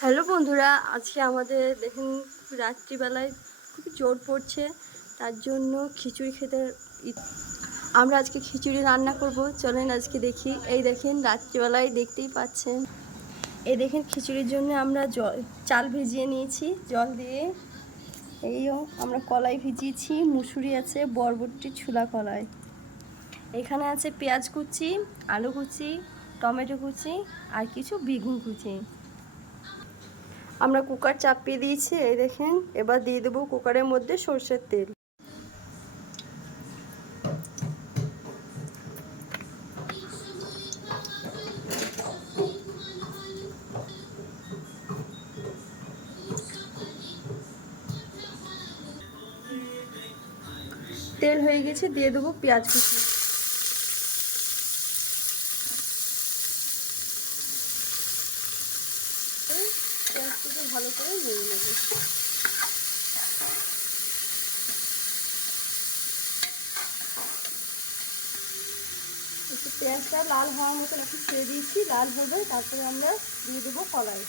Hello বন্ধুরা, আজকে আমাদের দেখুন রাত্রিবেলায় খুবই জোর পড়ছে, তার জন্য খিচুড়ি খেতে আমরা আজকে খিচুড়ি রান্না করব। চলেন আজকে দেখি। এই দেখেন রাত্রিবেলায় দেখতেই পাচ্ছেন, এই দেখেন খিচুড়ির জন্য আমরা চাল ভিজিয়ে নিয়েছি জল দিয়ে। এইও আমরা কলাই ভিজিয়েছি, মুসুরি আছে, বরবটি ছোলা কলাই, এখানে আছে পেঁয়াজ কুচি, আলু কুচি, টমেটো কুচি আর কিছু বেগুন কুচি। আমরা কুকার চাপিয়ে দিয়েছি, এই দেখেন। এবার দিয়ে দেবো কুকারের মধ্যে সরষের তেল। তেল হয়ে গেছে, দিয়ে দেবো পেঁয়াজ কুচি। পেঁয়াজটাকে ভালো করে নেড়ে নেবো। একটু পেঁয়াজটা লাল হওয়ার মতন একটু ছেড়ে দিয়েছি, লাল হবে, তারপরে আমরা দিয়ে দেবো কলাই।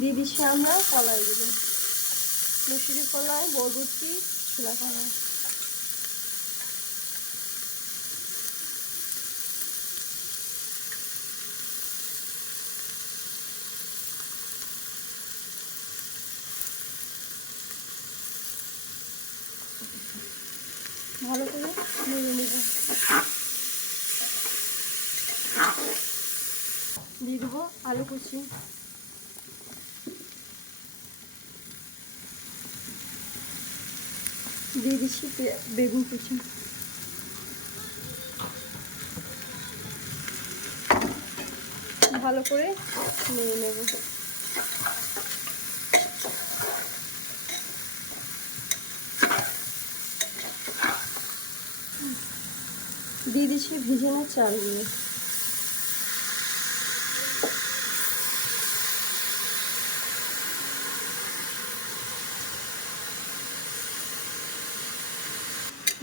দিয়ে দিচ্ছি আমরা কলাইগুলো, মুসুরি কলাই, বরবটি, ছোলা কলাই। ভালো করে নেড়ে নেব। দিয়ে দেবো আলু কুচি, দিয়ে দিচ্ছি বেগুন কুচি। ভালো করে নেড়ে নেব। দিয়ে দিচ্ছি ভিজানো চালগুলো।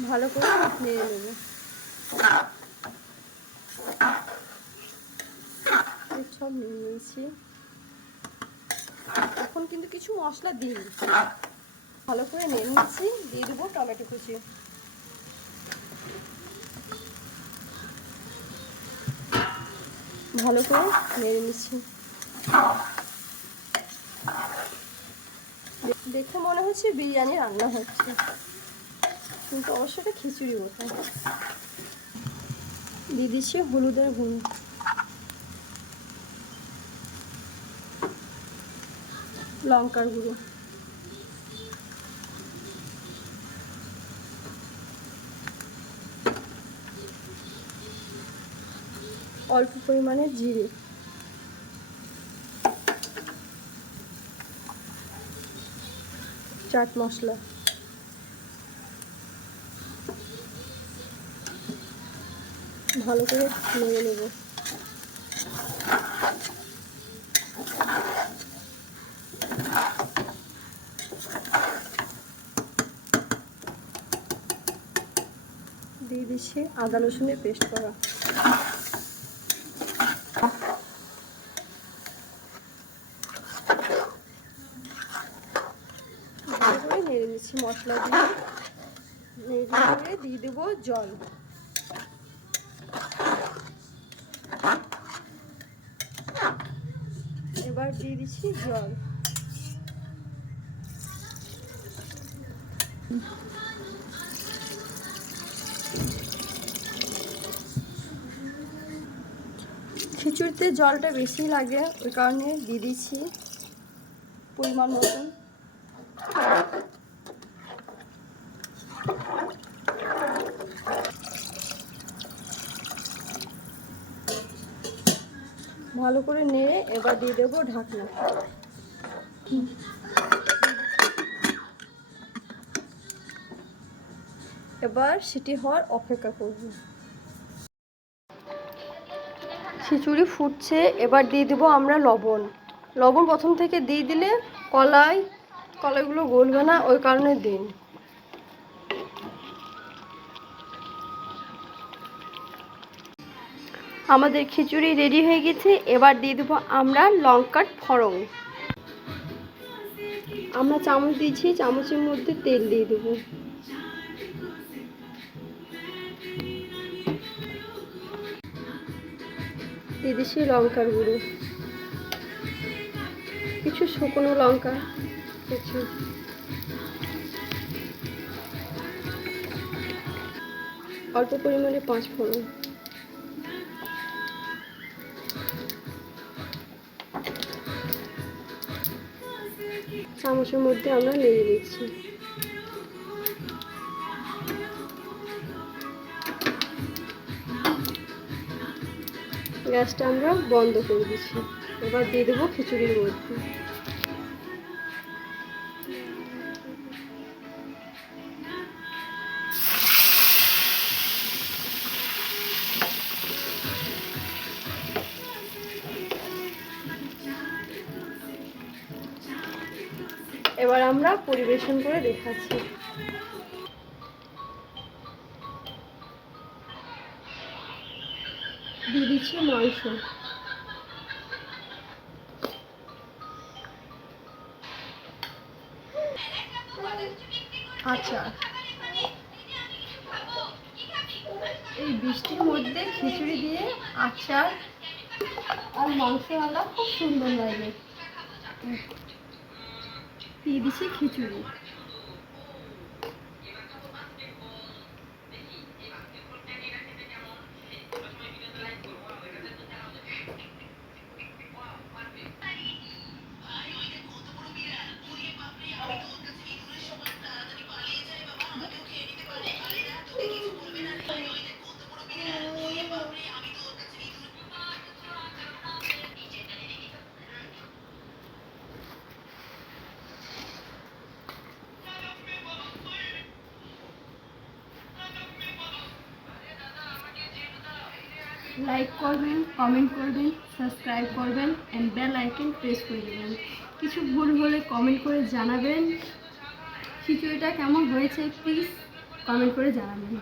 ভালো করে নেড়ে নেব। সব নিয়ে নিয়েছি, এখন কিন্তু কিছু মশলা দিই। ভালো করে নেড়ে নিয়েছি, দিয়ে দেবো টমেটো কুচি। ভালো করে নেড়ে নিচ্ছি। দেখে মনে হচ্ছে বিরিয়ানি রান্না হচ্ছে, কিন্তু অবশ্য এটা খিচুড়ি মতো। দিয়ে দিচ্ছি হলুদের গুঁড়ো, লঙ্কার গুঁড়ো, অল্প পরিমাণে জিরে, চাট মশলা, ভালো করে নেড়ে নেব। দিয়ে দিচ্ছি আদা রসুনের পেস্ট করা। ভালো করে নেড়ে নিচ্ছি মশলা দিয়ে। নেড়ে দিয়ে দেবো জল। এবার দিয়ে দিচ্ছি জল। খিচুড়িতে জলটা বেশি লাগে, ওই কারণে দিয়ে দিচ্ছি পরিমাণ মতন। ভালো করে নেড়ে এবার দিয়ে দেবো ঢাকনা। এবার সেটি হওয়ার অপেক্ষা করব। খিচুড়ি ফুটছে, এবার দিয়ে দেবো আমরা লবণ। লবণ প্রথম থেকে দিয়ে দিলে কলাইগুলো গলবে না, ওই কারণে দিন। আমাদের খিচুড়ি রেডি হয়ে গেছে। এবার দিয়ে দেবো আমরা লঙ্কার ফোড়ন। আমরা চামচ দিয়েছি, চামচের মধ্যে তেল দিয়ে দেবো। দিয়ে দিচ্ছি লঙ্কার গুঁড়ো, কিছু শুকনো লঙ্কা, কিছু অল্প পরিমাণে 5 ফোড়ন, চামচের মধ্যে আমরা নেড়ে নিচ্ছি। গ্যাসটা আমরা বন্ধ করে দিচ্ছি। এবার দিয়ে দেবো খিচুড়ির মধ্যে। এবার আমরা পরিবেশন করে দেখাচ্ছি। দিয়ে দিচ্ছি মাংস। আচার। এই বৃষ্টির মধ্যে খিচুড়ি দিয়ে আচার আর মাংস আলা খুব সুন্দর লাগে। দিয়ে দিচ্ছি খিচুড়ি। লাইক করবেন, কমেন্ট করবেন, সাবস্ক্রাইব করবেন অ্যান্ড বেল আইকন প্রেস করে দেবেন। কিছু ভুল হলে কমেন্ট করে জানাবেন। খিচুড়িটা কেমন হয়েছে প্লিজ কমেন্ট করে জানাবেন।